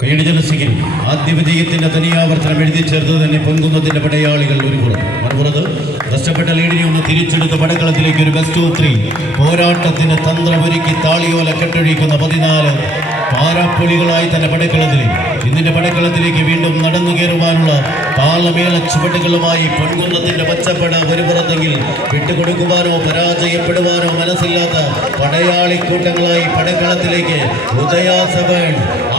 കൈയടിജലസിംഗിൽ ആദ്യ വിജയത്തിന്റെ തനിയാവർത്തനം എഴുതി ചേർത്തത് തന്നെ പൊൻകുന്നത്തിന്റെ പടയാളികൾ ഒരു പുറത്ത് മറുപുറത്ത് നഷ്ടപ്പെട്ട ലീഡിനെ ഒന്ന് തിരിച്ചെടുത്ത പടക്കളത്തിലേക്ക് ഒരു ബെസ്റ്റ് ഓഫ് 3 പോരാട്ടത്തിന് തന്ത്രമൊരുക്കി താളിയോല കെട്ടൊഴിക്കുന്ന 14 പാരാപ്പൊലികളായി തന്നെ പടക്കളത്തിലേക്ക് ഇന്നിന്റെ പടക്കളത്തിലേക്ക് വീണ്ടും നടന്നു കയറുവാനുള്ള താളമേള ചുവടുകളുമായി പൊൻകുന്നത്തിന്റെ പച്ചപ്പട ഒരു പുറത്തെങ്കിൽ വിട്ടുകൊടുക്കുവാനോ പരാജയപ്പെടുവാനോ മനസ്സില്ലാത്ത പടയാളി കൂട്ടങ്ങളായി പടക്കളത്തിലേക്ക് ഉദയാസവൻ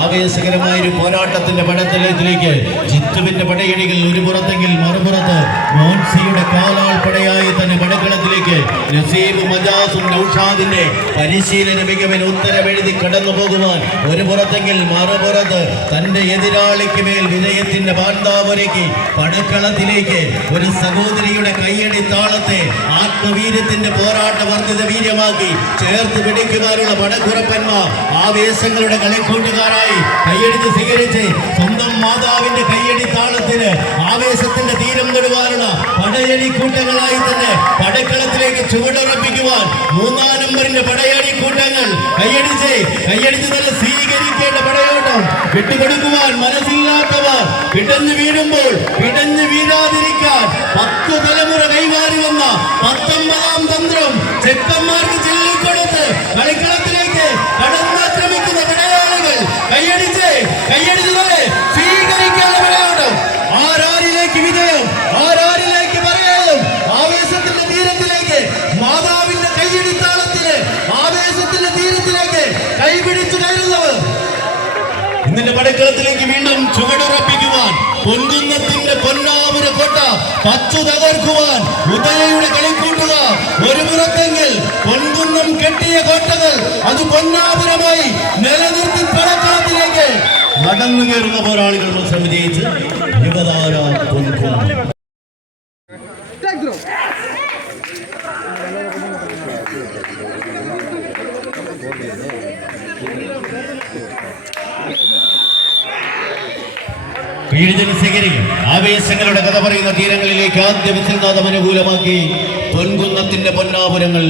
ആവേശകരമായൊരു പോരാട്ടത്തിന്റെ പടത്തലത്തിലേക്ക് ജിത്തുവിന്റെ പടയണികൾ ഒരു പുറത്തെങ്കിൽ മറുപുറത്ത് മോൻസിയുടെ കാലാൾ പടയായി തന്നെ പടക്കളത്തിലേക്ക് നസീബും മജാസും നൗഷാദിന്റെ പരിശീലന മികവിന് ഉത്തരവെഴുതി കടന്നു പോകുവാൻ ഒരു പുറത്തെങ്കിൽ മറുപുറത്ത് തന്റെ എതിരാളിക്ക് മേൽ വിജയത്തിന്റെ ബാന്ധാവൊരുക്കി പടക്കളത്തിലേക്ക് ഒരു സഹോദരിയുടെ കയ്യടി താളത്തെ ആത്മവീര്യത്തിന്റെ പോരാട്ട വർദ്ധിത വീര്യമാക്കി ചേർത്ത് പിടിക്കുവാനുള്ള പടക്കുറപ്പന്മാർ ആവേശങ്ങളുടെ കളിക്കൂട്ടുകാരായി കയ്യടിച്ച് സ്വീകരിച്ച് സ്വന്തം മാതാവിന്റെ കയ്യടി താളത്തിന് ആവേശത്തിന്റെ തീരം തൊടുവാനുള്ള പടയണി കൂട്ടങ്ങളായി തന്നെ പടക്കളത്തിലേക്ക് ചുവടുറപ്പിക്കുവാൻ 3-ാം നമ്പറിന്റെ പടയണി കൂട്ടങ്ങൾ കയ്യടിച്ച് തന്നെ സ്വീകരിക്കേണ്ട പടയോട്ടം വിട്ടുകൊടുക്കുവാൻ മനസ്സില്ലാത്തവർ പിടഞ്ഞു വീഴുമ്പോൾ പിടഞ്ഞു വീഴാതിരിക്കാൻ 10 തലമുറ കൈമാറി വന്ന 19-ാം തന്ത്രം ചെക്കന്മാർക്ക് ചൊല്ലിക്കൊടുത്ത് കളിക്കളത്തിലേക്ക് കടന്നാക്രമിക്കുന്ന പടയാളികൾ കയ്യടിച്ച് തന്നെ സ്വീകരിക്കാനുള്ള പടയോട്ടം ആരാരിലേക്ക് വിജയം ആരാരിലേക്ക് പറയാനും ആവേശത്തിന്റെ തീരത്തിലേക്ക് മാതാവിന്റെ കയ്യടി താളത്തിന് ആവേശത്തിന്റെ തീരത്തിലേക്ക് കൈപിടിച്ചു കയറുന്നവർ ഇന്നിന്റെ പടക്കളത്തിലേക്ക് വീണ്ടും ചുവടുറപ്പിക്കുവാൻ പൊൻകുന്നത്തിന്റെ പൊന്നാപുര കോട്ട പച്ചു തകർക്കുവാൻ ഉദയയുടെ കളിക്കൂട്ടുകാർ ഒരു പുറത്തെങ്കിൽ പൊൻകുന്നം കെട്ടിയ കോട്ടകൾ അത് പൊന്നാപുരമായി നിലനിർത്തി പടക്കളത്തിലേക്ക് നടന്നു കയറുന്ന പോരാളികൾ മത്സരം വിജയിച്ച് യുവതാര പൊൻകുന്നം. കീഴ്ജനശേഖരിക്കും ആവേശങ്ങളുടെ കഥ പറയുന്ന തീരങ്ങളിലേക്ക് ആദ്യ വിസിൽനാഥം അനുകൂലമാക്കി പൊൻകുന്നത്തിന്റെ പൊന്നാപുരങ്ങൾ